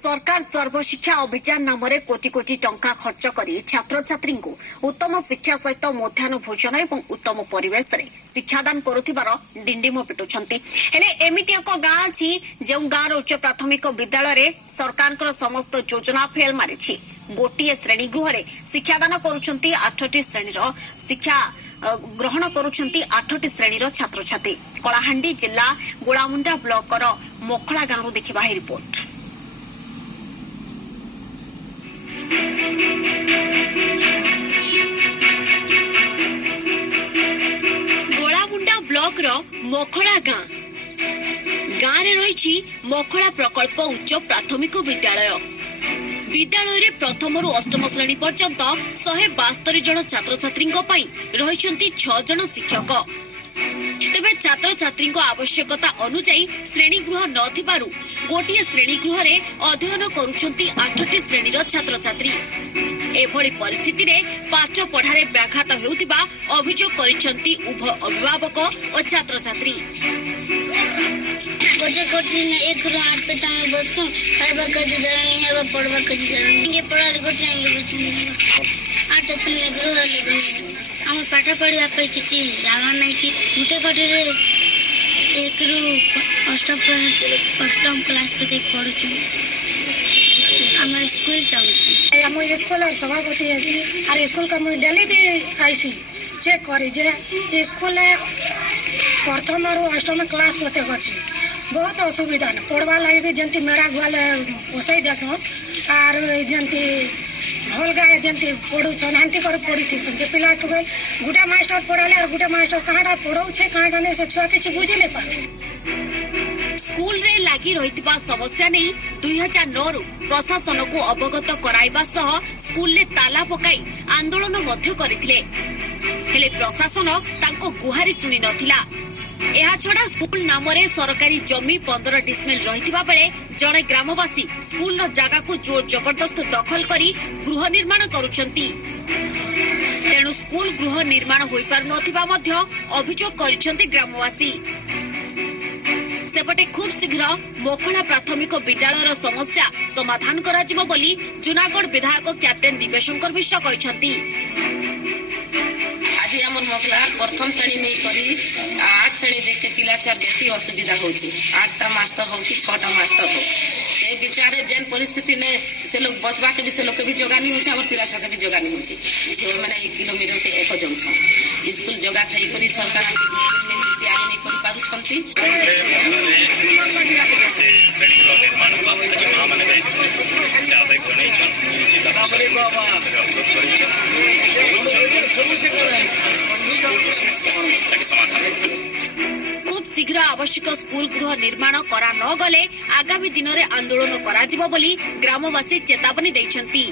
सरकार सर्वशिक्षा अभियान नाम कोटी कोटी टंका खर्च कर छात्र छात्री को उत्तम शिक्षा सहित मध्याह्न भोजन और उत्तम परिवेश रे शिक्षादान करुथिबार डिंडिम पिटुछंती। हेले एमिति एक गाँ अछि जो गाँर उच्च प्राथमिक विद्यालय रे सरकार समस्त योजना फेल मारिछि। गोटे श्रेणीगृह रे शिक्षादान करुछंती 8टी श्रेणीर शिक्षा ग्रहण करुछंती 8टी श्रेणीर छात्र छात्री। कलाहांडी जिला गोलामुंडा ब्लॉकर मोखला गाँव देखिबा ही रिपोर्ट। गोलामुंडा ब्लॉक रो मोखला गाँ रे रही मोखला प्रकल्प उच्च प्राथमिक विद्यालय। विद्यालय रे प्रथम रु अष्टम श्रेणी पर्यंत 172 जन छात्र छात्री रही 6 जन शिक्षक। तेबे छात्र छात्री आवश्यकता अनुसार श्रेणीगृह नथिबारु गोटे श्रेणीगृह रे अध्ययन करुछंती 8टी श्रेणीर छात्र छात्री। एभली परिस्थिति रे पाठ पढ़ारे व्याघात हेउतिबा अभियोग करिसंती उभय अभिभावक और छात्र छात्री। गोटे कोठी ने एक रु 8 पे तमे बसु खाइबा कजी जरानी हेबा पढ़बा कजी जरानी के पढ़ार गोटे हम बचु 8 श्रेणी गृह ले हम पाठ पढ़िया पे किछि जावा नै कि गोटे कोठी रे एक रु अष्टम क्लास पे तक पढुछु। हम स्कूल जाउछु। हम स्कूल सभापति है और स्कूल का मैं डेली भी आईसी चेक करी जे स्कूल प्रथम रु अष्टम क्लास मते अछि बहुत असुविधा न पढ़वा लगे भी जंती मेड़ा गुआले ओसई देस और जंती हलगा जंती पढ़ू छन हंती कर पढ़ी थी जे पिला के गुटा मास्टर पढ़ाले और गुटा मास्टर कहाडा पढ़ौ छे कहाडा ने से छुआ किछि बुझि ले पारे। स्कूल रे लागी रहितबा समस्या नै 2009 रु प्रशासन को अवगत कराइबा सह स्कूल ले ताला पकाई आंदोलन मध्य करिथिले। हेले प्रशासन तांको गुहारी सुनि नथिला। एहा छडा स्कूल नामरे सरकारी जमी 15 डिसमिल रहितबा बेले जणे ग्रामवासी स्कूल जगह को जोर जबरदस्त दखल करी गृह निर्माण करुछंती। तेणु स्कूल गृह निर्माण होई पार नथिबा मध्य अभियोग करिसंती ग्रामवासी। सेपटे खूब शीघ्र मोखला प्राथमिक विद्यालयर समस्या समाधान कराजिबो बोली जूनागढ़ विधायक कैप्टेन दिव्यशंकर मिश्र कहिसंती। आज आमर मोखला प्रथम श्रेणी नहीं करी 8 श्रेणी देख के पिला छार बेसी असुविधा होची। 8टा मास्टर होची 6टा मास्टर हो से बिचारे जेन परिस्थिति ने से लोग बसबा के भी से लोग के भी जोगानी होची हमर पिला छार के भी जोगानी होची। जे माने 1 किलोमीटर के एक जंग छ स्कूल जगह थई करी सरकार के स्कूल में तैयारी नहीं करी पारु छंती। से श्रेणी को निर्माण बा जे मां माने जाई से आबै गणै छन जिला प्रशासन से अवगत करै छन खूब शीघ्र आवश्यक स्कूल गृह निर्माण करा न गले आगामी दिन में आंदोलन करा जिवो बोली ग्रामवासी चेतावनी दैछंती।